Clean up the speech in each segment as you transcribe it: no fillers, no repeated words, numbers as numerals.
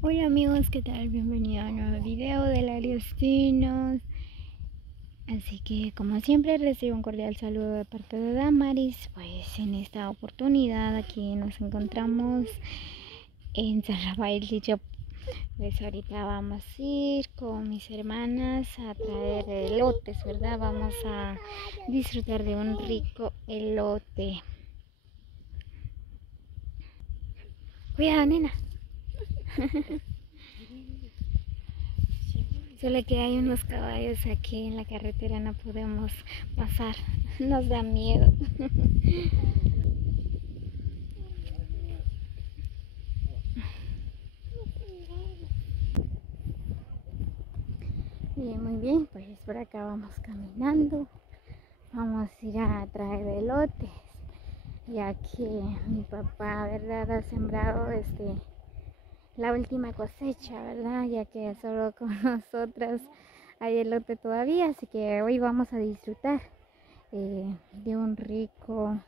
Hola amigos, ¿qué tal? Bienvenido a un nuevo video del Ariostinos. Así que como siempre recibo un cordial saludo de parte de Damaris. Pues en esta oportunidad aquí nos encontramos en San Rafael Chichop. Pues ahorita vamos a ir con mis hermanas a traer elotes, ¿verdad? Vamos a disfrutar de un rico elote. Cuidado, nena. Solo que hay unos caballos aquí en la carretera, no podemos pasar, nos da miedo. Muy bien, pues por acá vamos caminando, vamos a ir a traer elotes, ya que mi papá, ¿verdad?, ha sembrado la última cosecha, ¿verdad?, ya que solo con nosotras hay elote todavía, así que hoy vamos a disfrutar de un rico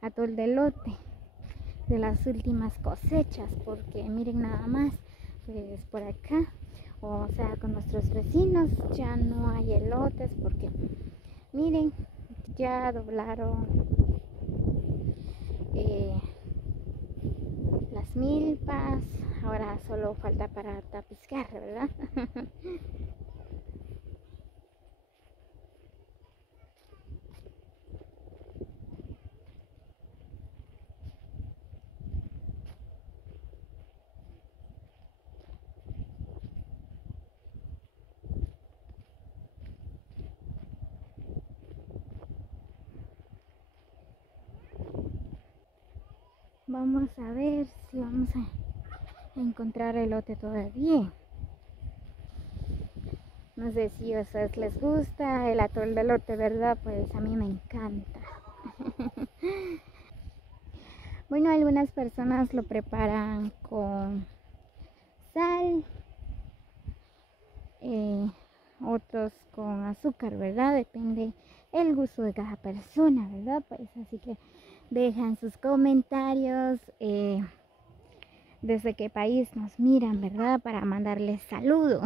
atol de elote, de las últimas cosechas, porque miren nada más, pues por acá, o sea, con nuestros vecinos ya no hay elotes, porque miren, ya doblaron las milpas, ahora solo falta para tapizcar, ¿verdad? Vamos a ver si vamos a encontrar elote todavía. No sé si a ustedes les gusta el atol de elote, ¿verdad? Pues a mí me encanta. Bueno, algunas personas lo preparan con sal, otros con azúcar, ¿verdad? Depende el gusto de cada persona, ¿verdad? Pues así que dejan sus comentarios, desde qué país nos miran, ¿verdad? Para mandarles saludo.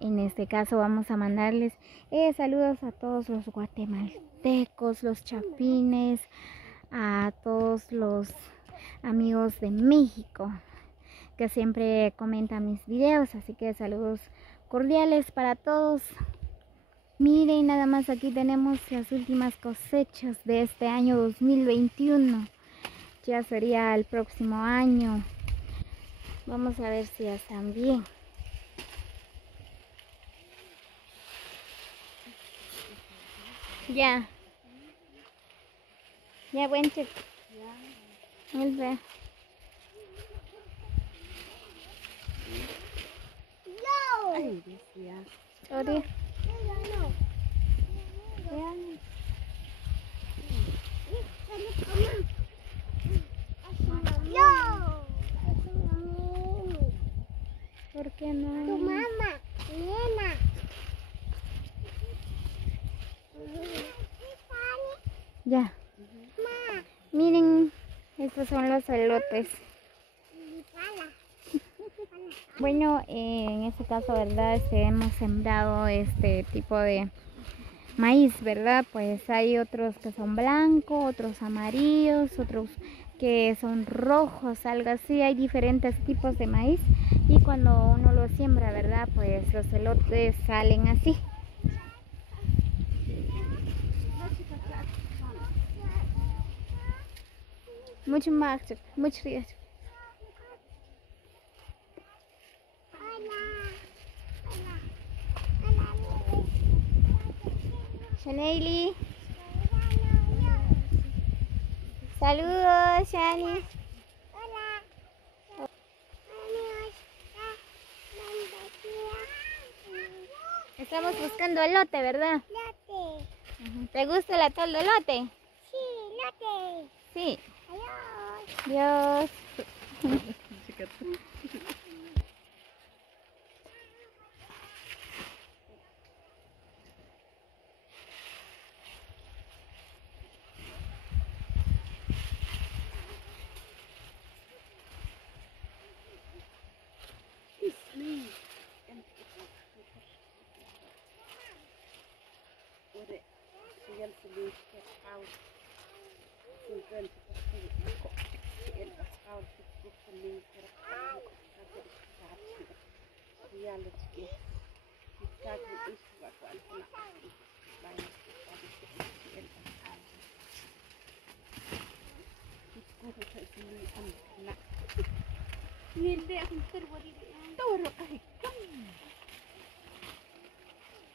En este caso vamos a mandarles saludos a todos los guatemaltecos, los chapines, a todos los amigos de México que siempre comentan mis videos, así que saludos cordiales para todos. Miren, nada más aquí tenemos las últimas cosechas de este año 2021. Ya sería el próximo año. Vamos a ver si ya están bien. Ya. Ya, buen chico. Él ve. Ay, decía. Sorry. ¿Por qué no? Tu mamá, nena. Ya. Miren, estos son los elotes. Bueno, en este caso, ¿verdad? Hemos sembrado este tipo de maíz, ¿verdad? Pues hay otros que son blancos, otros amarillos, otros que son rojos, algo así. Hay diferentes tipos de maíz y cuando uno lo siembra, ¿verdad? Pues los elotes salen así. Mucho más, mucho riesgo. Shaneili. Saludos, Shani. Estamos buscando elote, ¿verdad? ¿Te gusta el atol de elote? Sí, lote. Sí. Adiós. Dios.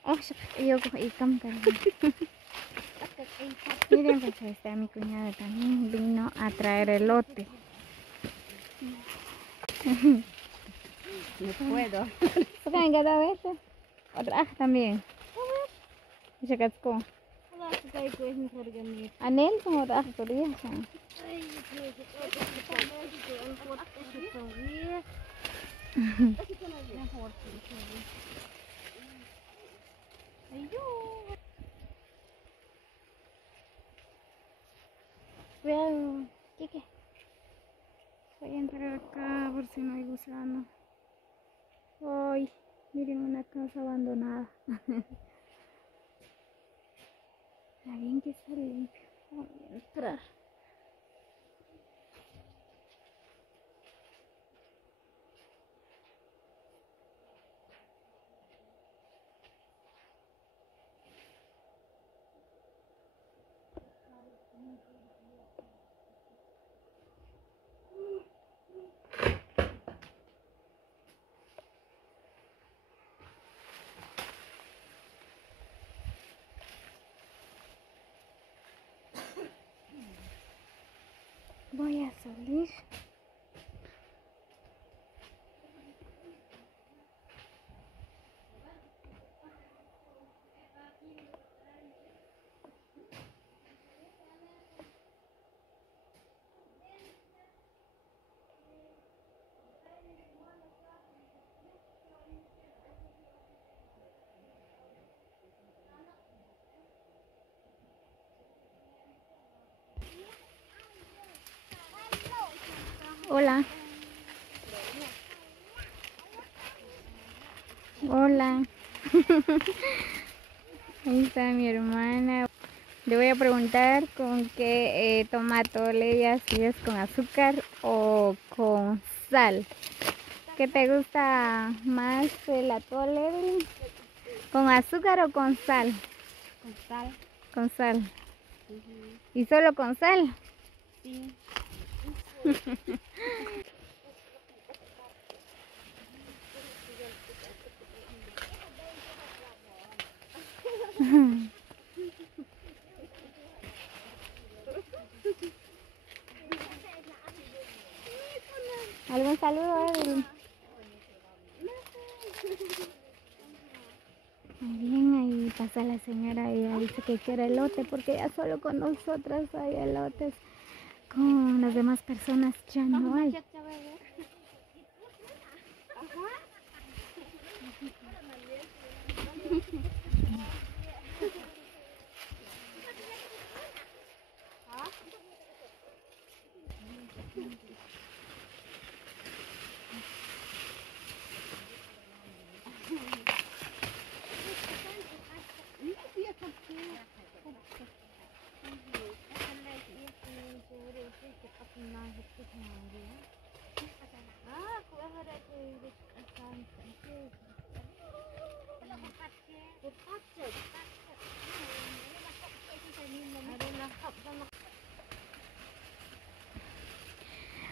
Oh, yo con Icam también. Miren, pues ahí está mi cuñada también. Vino a traer elote. No puedo. Bukan cada vez. Otra también. Bisa ko. Wala sa tayo ko yung sargamit. Anel semua otra tuh ya. Ay, ang kuot ko sa sawi. Ayun. Cuidado, Kike. Voy a entrar acá por si no hay gusano. Ay, miren una casa abandonada. Está bien que está limpio. Voy a entrar. Voy a salir. Hola. Hola. Ahí está mi hermana. Le voy a preguntar con qué toma atole, ella, si es con azúcar o con sal. ¿Qué te gusta más el atole, Evelyn? ¿Con azúcar o con sal? Con sal. Con sal. ¿Y solo con sal? Sí. ¿Algún saludo, Evelyn? Muy bien, ahí pasa la señora y ella dice que quiere elote porque ya solo con nosotras hay elotes. Con las demás personas ya no hay.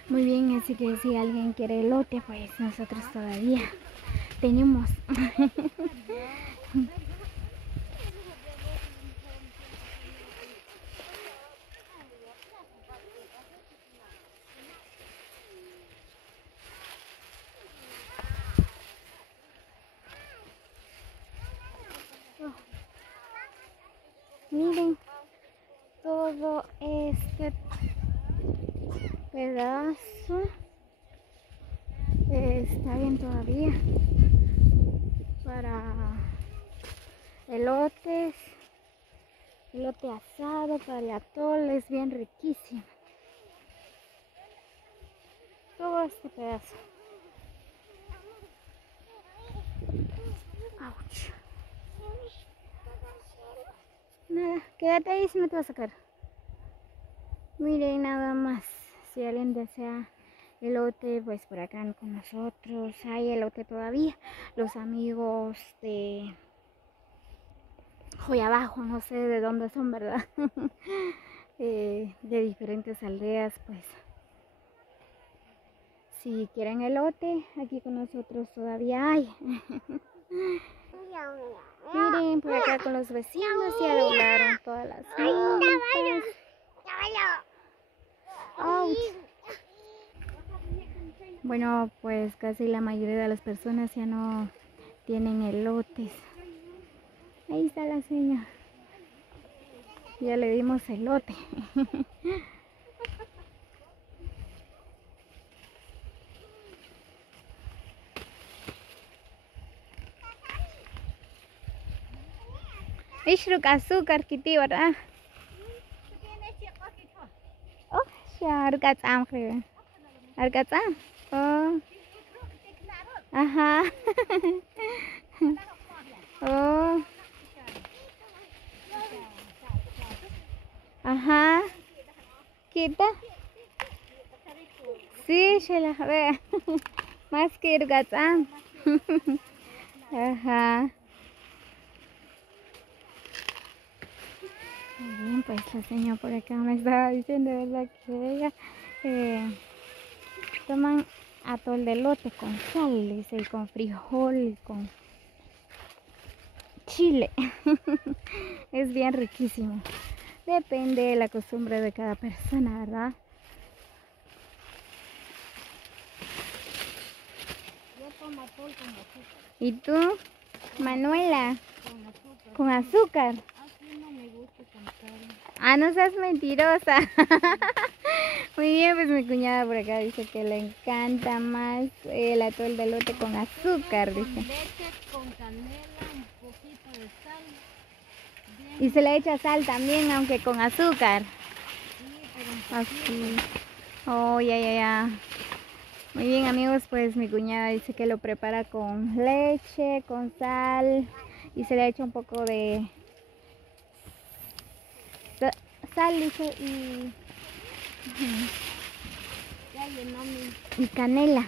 Muy bien, así que si alguien quiere elote, pues nosotros todavía tenemos. Miren, todo este pedazo está bien todavía para elotes, elote asado, para el atole, es bien riquísimo. Todo este pedazo. Ouch. Nada, quédate ahí si no te va a sacar. Miren, nada más. Si alguien desea elote, pues por acá con nosotros hay elote todavía. Los amigos de hoy abajo, no sé de dónde son, ¿verdad? De diferentes aldeas, pues. Si quieren elote, aquí con nosotros todavía hay. Miren, por acá con los vecinos ya doblaron todas las milpas. Ouch. Bueno, pues casi la mayoría de las personas ya no tienen elotes. Ahí está la señora. Ya le dimos elote. Ishruk azúcar kiti, ¿verdad? Oh, ya, argatzam, creo. Argatzam. Oh. Ajá. Oh. Ajá. Kita. Sí, se la ve. Más que argatzam. Ajá. Bien, pues la señora por acá me estaba diciendo, ¿verdad? Que ella toman atol de elote con sal, dice, y con frijol, y con chile. Es bien riquísimo. Depende de la costumbre de cada persona, ¿verdad? Yo tomo atol con azúcar. ¿Y tú, Manuela? Con azúcar. ¿Con azúcar? Así no me gusta con sal. Ah, no seas mentirosa. Muy bien, pues mi cuñada por acá dice que le encanta más el atol de elote con azúcar, Con dice. leche, con canela, un poquito de sal. Bien. Y se le echa sal también, aunque con azúcar. Sí, pero un poquito. Así. Oh, ya. Muy bien, amigos, pues mi cuñada dice que lo prepara con leche, con sal y se le echa un poco de sal, dice, Ya llenó mi... y canela.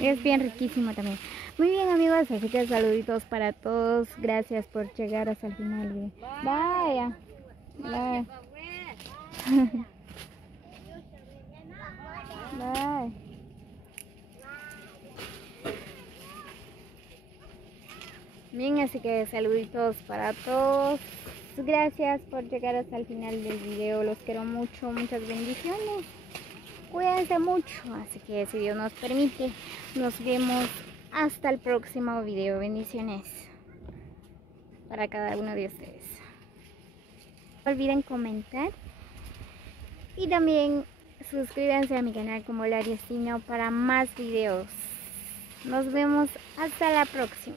Es bien riquísimo también. Muy bien, amigos, así que saluditos para todos. Gracias por llegar hasta el final. Vaya. Bye. Bye. Bien, así que saluditos para todos. Gracias por llegar hasta el final del video. Los quiero mucho, muchas bendiciones. Cuídense mucho. Así que si Dios nos permite, nos vemos hasta el próximo video. Bendiciones para cada uno de ustedes. No olviden comentar y también suscríbanse a mi canal como Lariestino para más videos. Nos vemos hasta la próxima.